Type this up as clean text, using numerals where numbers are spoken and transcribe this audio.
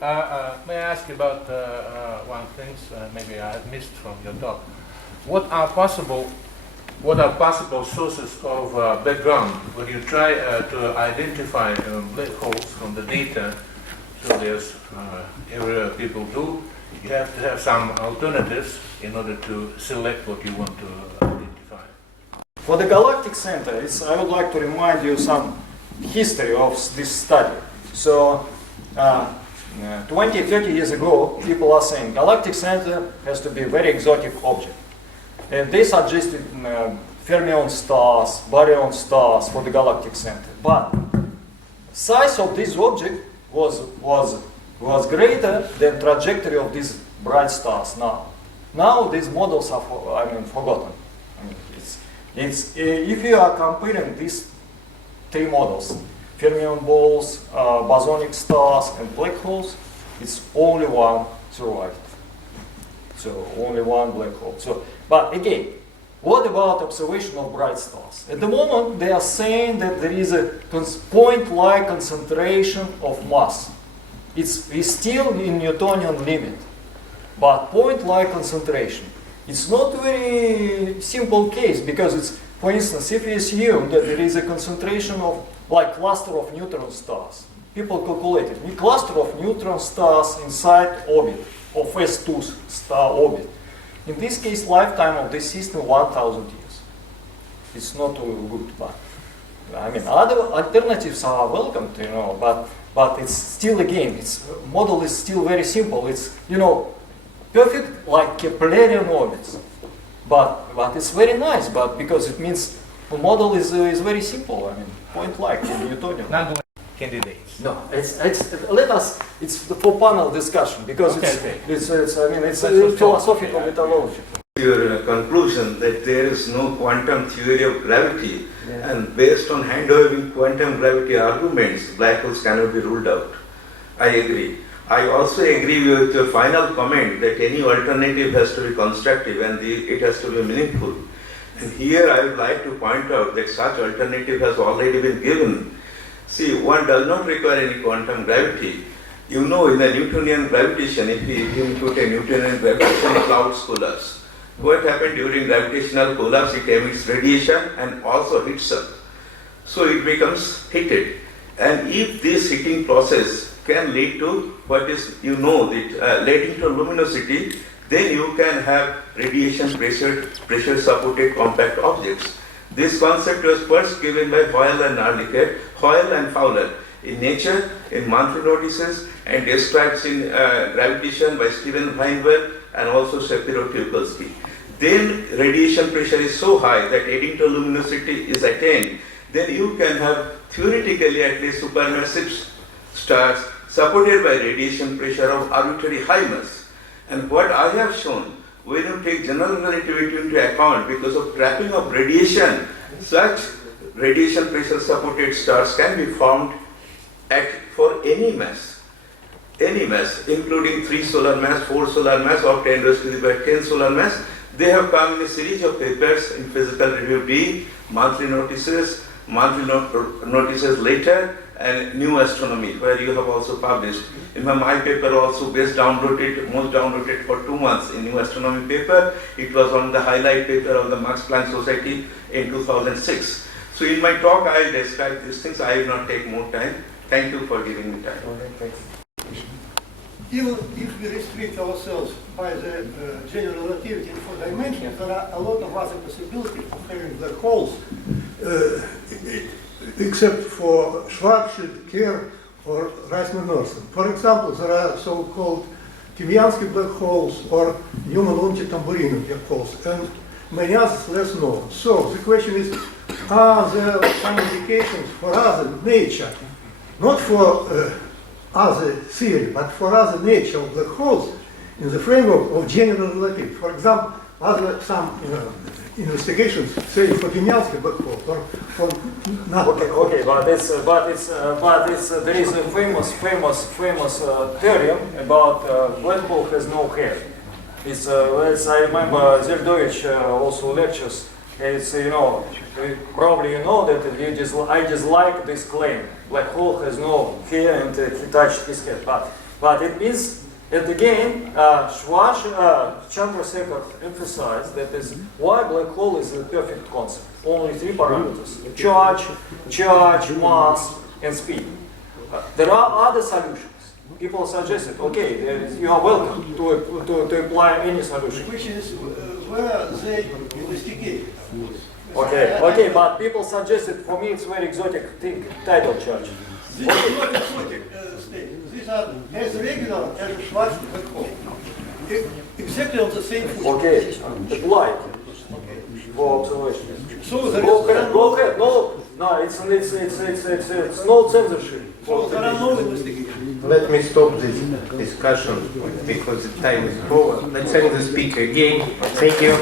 May I ask about one thing maybe I have missed from your talk? What are possible sources of background when you try to identify black holes from the data? So there's every people do. You have to have some alternatives in order to select what you want to identify. For the galactic center, I would like to remind you some history of this study. So 20, 30 years ago, people are saying galactic center has to be a very exotic object. And they suggested fermion stars, baryon stars for the galactic center. But size of this object was greater than trajectory of these bright stars now. Now these models are forgotten. If you are comparing these three models, fermion balls, bosonic stars, and black holes, it's only one survived. So only one black hole. But again, what about observation of bright stars? At the moment, they are saying that there is a point-like concentration of mass. It's still in Newtonian limit, but point-like concentration. It's not a very simple case because it's, for instance, if you assume that there is a concentration of like cluster of neutron stars, people calculated a cluster of neutron stars inside orbit of S2 star orbit. In this case, lifetime of this system 1,000 years. It's not good, but I mean other alternatives are welcomed, but it's still again, its model is still very simple. It's perfect like Keplerian orbits, but it's very nice. But because it means the model is very simple. I mean, point-like in Newtonian. Not candidates. No, it's for panel discussion because it's a philosophical methodology. Your conclusion that there is no quantum theory of gravity, and based on hand-waving quantum gravity arguments, black holes cannot be ruled out. I agree. I also agree with your final comment that any alternative has to be constructive and it has to be meaningful. And here I would like to point out that such alternative has already been given. See, one does not require any quantum gravity. In the Newtonian gravitation, if you put a Newtonian gravitation, clouds collapse. What happened during gravitational collapse? It emits radiation and also heats up. So it becomes heated. And if this heating process can lead to leading to luminosity, then you can have radiation pressure supported compact objects. This concept was first given by Hoyle and Fowler in Nature, in monthly notices, and described in Gravitation by Stephen Weinberg and also Shapiro-Tucholsky. Then radiation pressure is so high that Eddington luminosity is attained. Then you can have theoretically at least supermassive stars supported by radiation pressure of arbitrary high mass. And what I have shown, when you take general relativity into account, because of trapping of radiation, such radiation pressure supported stars can be formed for any mass, including 3 solar mass, 4 solar mass, or 10 raised to the power 10 solar mass. They have come in a series of papers in Physical Review D, monthly notices later, and New Astronomy, where you have also published. In my paper also most downloaded for 2 months in New Astronomy paper. It was on the highlight paper of the Max Planck Society in 2006. So in my talk I will describe these things. I will not take more time. Thank you for giving me time. Even if we restrict ourselves by the general relativity in 4 dimensions, there are a lot of other possibilities of having black holes. Except for Schwarzschild, Kerr, or Reisman-Norsen. For example, there are so-called Timiansky black holes or Newman-Lomti-Tamburino black holes, and many others less known. So the question is, are there some indications for other nature, not for other theory, but for other nature of black holes in the framework of general relativity? For example, are there some investigations, say, for Timiansky black hole or for there is a famous theorem about black hole has no hair. It's I remember Zeldovich also lectures. It's probably you know that I dislike this claim. Black hole has no hair, and he touched his head. But But it is, and again, Chandrasekhar emphasized that is why black hole is a perfect concept. Only three parameters: charge, mass, and speed. There are other solutions. People suggested, okay, you are welcome to apply any solution. Which is where they investigate. Okay, but people suggested, for me it's very exotic thing, tidal charge. This is not exotic state. These are as regular as a Schwarz black hole. Exactly on the same footing. Okay, applied for observation. So there Go is ahead, go ahead. No, it's no censorship. so there are no investigations. Let me stop this discussion because the time is over. Let's thank the speaker again. Thank you.